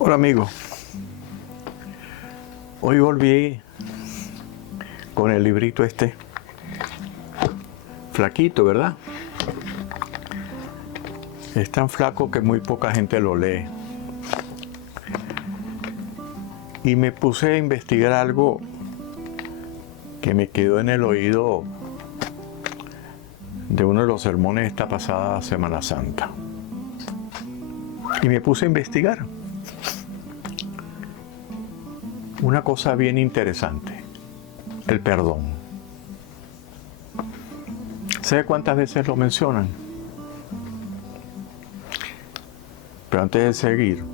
Hola amigo, hoy volví con el librito este, flaquito, ¿verdad? Es tan flaco que muy poca gente lo lee. Y me puse a investigar algo que me quedó en el oído de uno de los sermones de esta pasada Semana Santa. Y me puse a investigar una cosa bien interesante, el perdón. ¿Sabe cuántas veces lo mencionan? Pero antes de seguir,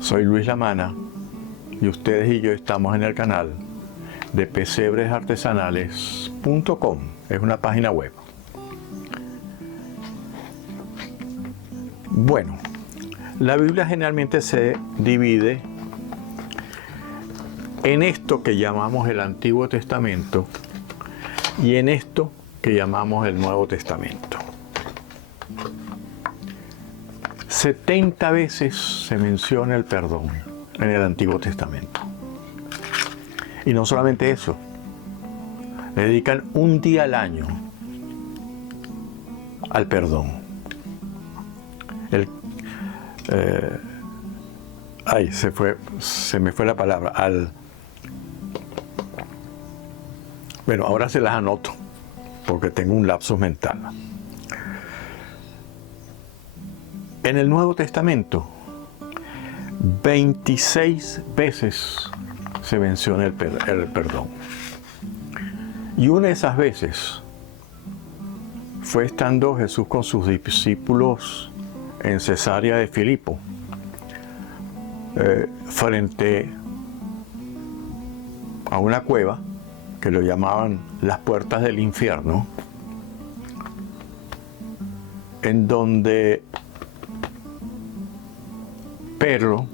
soy Luis Lamana y ustedes y yo estamos en el canal de pesebresartesanales.com. Es una página web. Bueno, la Biblia generalmente se divide en esto que llamamos el Antiguo Testamento y en esto que llamamos el Nuevo Testamento. 70 veces se menciona el perdón en el Antiguo Testamento. Y no solamente eso, le dedican un día al año al perdón. Se me fue la palabra. Bueno, ahora se las anoto, porque tengo un lapsus mental. En el Nuevo Testamento, 26 veces se menciona el perdón. Y una de esas veces fue estando Jesús con sus discípulos en Cesarea de Filipo, frente a una cueva que lo llamaban las puertas del infierno, en donde Pedro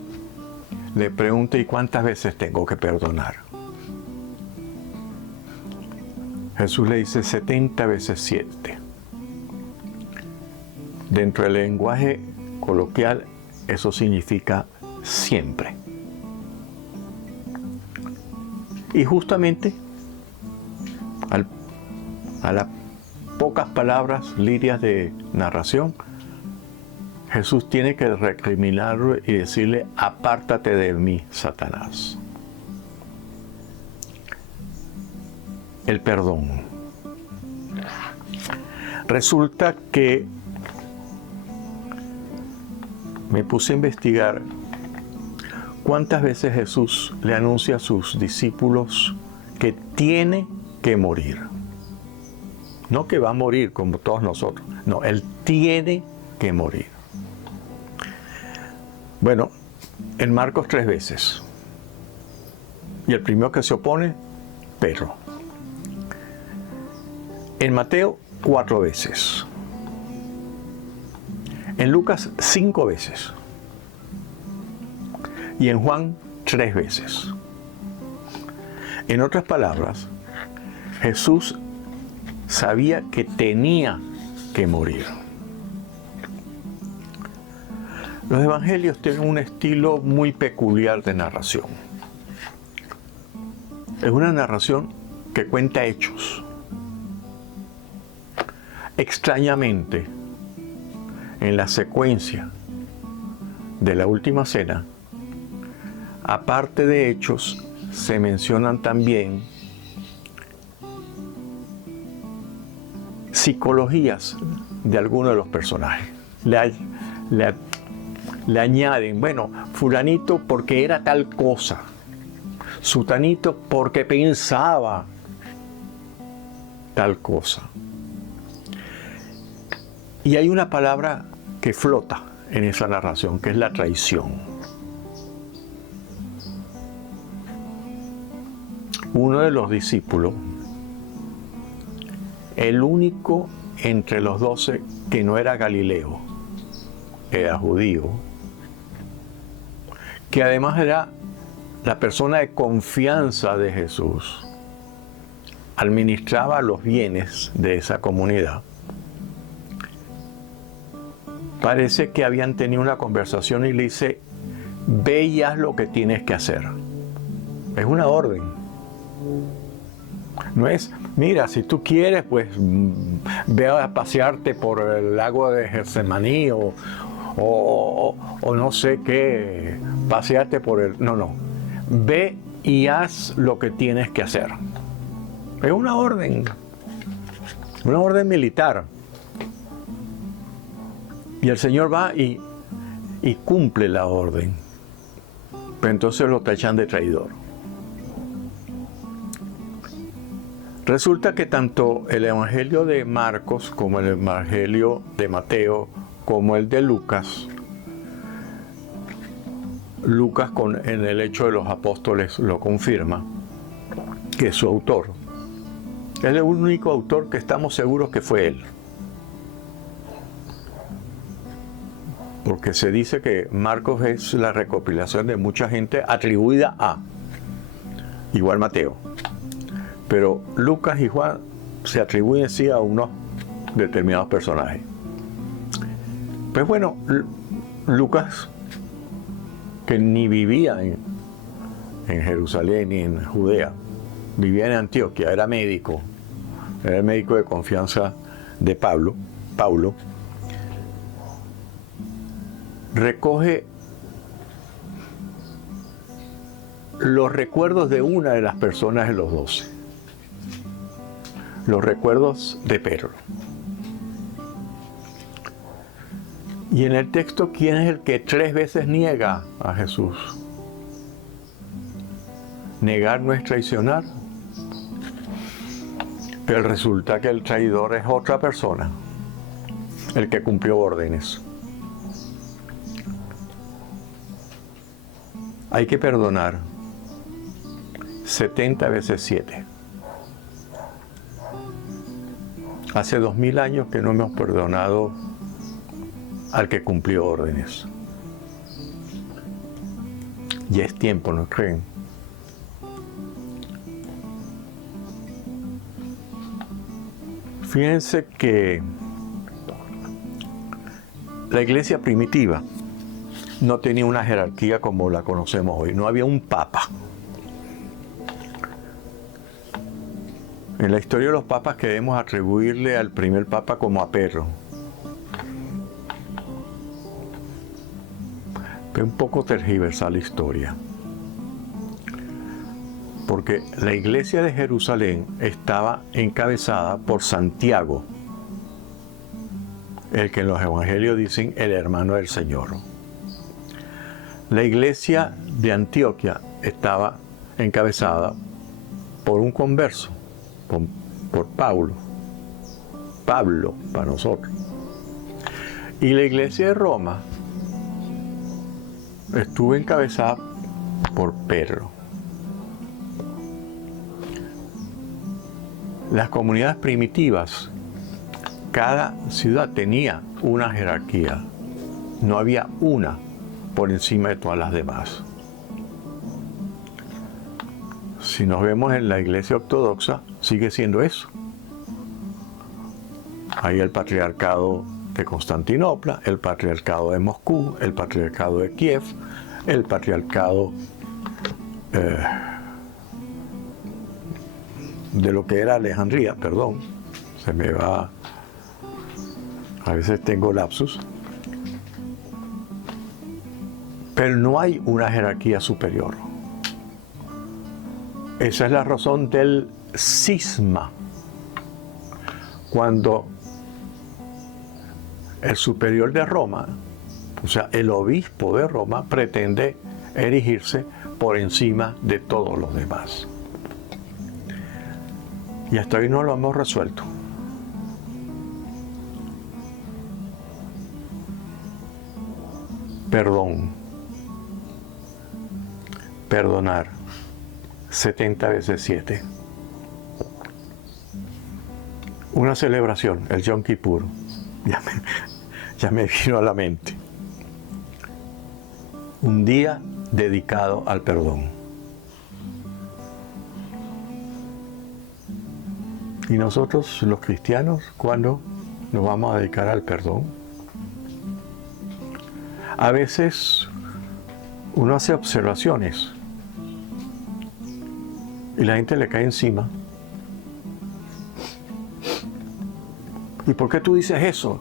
le pregunta: ¿y cuántas veces tengo que perdonar? Jesús le dice 70 veces 7. Dentro del lenguaje coloquial, eso significa siempre. Y justamente a las pocas palabras líneas de narración, Jesús tiene que recriminarlo y decirle: apártate de mí, Satanás. El perdón. Resulta que me puse a investigar cuántas veces Jesús le anuncia a sus discípulos que tiene que morir. No que va a morir como todos nosotros. No, Él tiene que morir. Bueno, en Marcos 3 veces. Y el primero que se opone, Pedro. En Mateo 4 veces. En Lucas 5 veces. Y en Juan 3 veces. En otras palabras, Jesús sabía que tenía que morir. Los evangelios tienen un estilo muy peculiar de narración. Es una narración que cuenta hechos. Extrañamente, en la secuencia de la última cena, aparte de hechos, se mencionan también psicologías de algunos de los personajes. Le añaden, bueno, fulanito porque era tal cosa, sutanito porque pensaba tal cosa. Y hay una palabra que flota en esa narración, que es la traición. Uno de los discípulos, el único entre los 12 que no era Galileo, era judío, que además era la persona de confianza de Jesús, administraba los bienes de esa comunidad. parece que habían tenido una conversación y le dice, ve y haz lo que tienes que hacer. Es una orden. No es, mira, si tú quieres, pues ve a pasearte por el lago de Getsemaní o no sé qué, pasearte por el... No. Ve y haz lo que tienes que hacer. Es una orden militar. Y el Señor va y cumple la orden. Pero entonces lo tachan de traidor. Resulta que tanto el Evangelio de Marcos como el Evangelio de Mateo como el de Lucas en el Hecho de los Apóstoles lo confirma, que es su autor. Es el único autor que estamos seguros que fue él. Porque se dice que Marcos es la recopilación de mucha gente atribuida a, igual Mateo. Pero Lucas y Juan se atribuyen sí a unos determinados personajes. Pues bueno, Lucas, que ni vivía en Jerusalén ni en Judea, vivía en Antioquia, era médico, era el médico de confianza de Paulo, recoge los recuerdos de una de las personas de los 12. Los recuerdos de Pedro. Y en el texto, ¿quién es el que 3 veces niega a Jesús? Negar no es traicionar. Pero resulta que el traidor es otra persona, el que cumplió órdenes. Hay que perdonar 70 veces 7. Hace 2000 años que no hemos perdonado al que cumplió órdenes. Ya es tiempo, ¿no creen? Fíjense que la iglesia primitiva no tenía una jerarquía como la conocemos hoy. No había un papa. En la historia de los papas queremos atribuirle al primer papa como a Pedro. Pero un poco tergiversar la historia. Porque la iglesia de Jerusalén estaba encabezada por Santiago, el que en los evangelios dicen el hermano del Señor. La iglesia de Antioquia estaba encabezada por un converso, por Pablo para nosotros. Y la iglesia de Roma estuvo encabezada por Pedro. Las comunidades primitivas, cada ciudad tenía una jerarquía. No había una por encima de todas las demás. Si nos vemos en la iglesia ortodoxa, sigue siendo eso. Hay el patriarcado de Constantinopla, el patriarcado de Moscú, el patriarcado de Kiev, el patriarcado de lo que era Alejandría, perdón, se me va, a veces tengo lapsus, pero no hay una jerarquía superior. Esa es la razón del cisma. Cuando el superior de Roma, o sea, el obispo de Roma, pretende erigirse por encima de todos los demás. Y hasta hoy no lo hemos resuelto. Perdón. Perdonar. 70 veces 7. Una celebración, el Yom Kippur. Ya me vino a la mente. Un día dedicado al perdón. Y nosotros, los cristianos, ¿cuándo nos vamos a dedicar al perdón? A veces uno hace observaciones y la gente le cae encima. ¿Y por qué tú dices eso?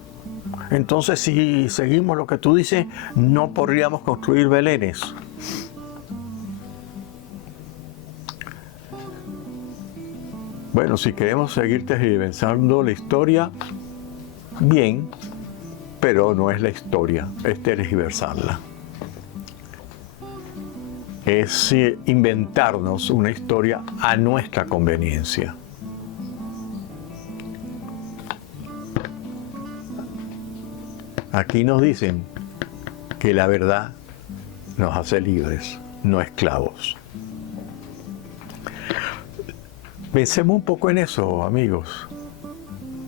Entonces, si seguimos lo que tú dices, no podríamos construir belenes. Bueno, si queremos seguir tergiversando la historia, bien, pero no es la historia, es tergiversarla. Es inventarnos una historia a nuestra conveniencia. Aquí nos dicen que la verdad nos hace libres, no esclavos. Pensemos un poco en eso, amigos.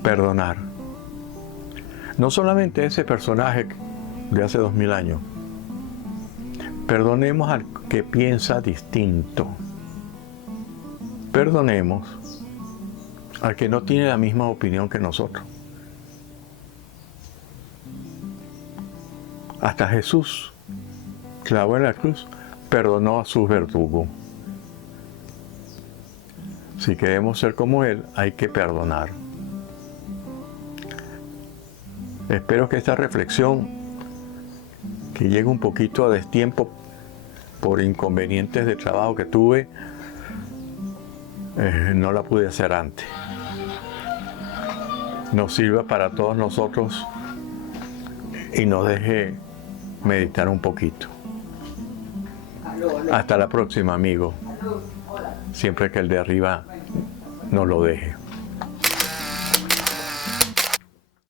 Perdonar. No solamente ese personaje de hace 2000 años. Perdonemos al que piensa distinto. Perdonemos al que no tiene la misma opinión que nosotros. Hasta Jesús, clavó en la cruz, perdonó a sus verdugos. Si queremos ser como Él, hay que perdonar. Espero que esta reflexión, que llega un poquito a destiempo por inconvenientes de trabajo que tuve, no la pude hacer antes, nos sirva para todos nosotros y nos deje meditar un poquito. Hasta la próxima, amigo. Siempre que el de arriba nos lo deje.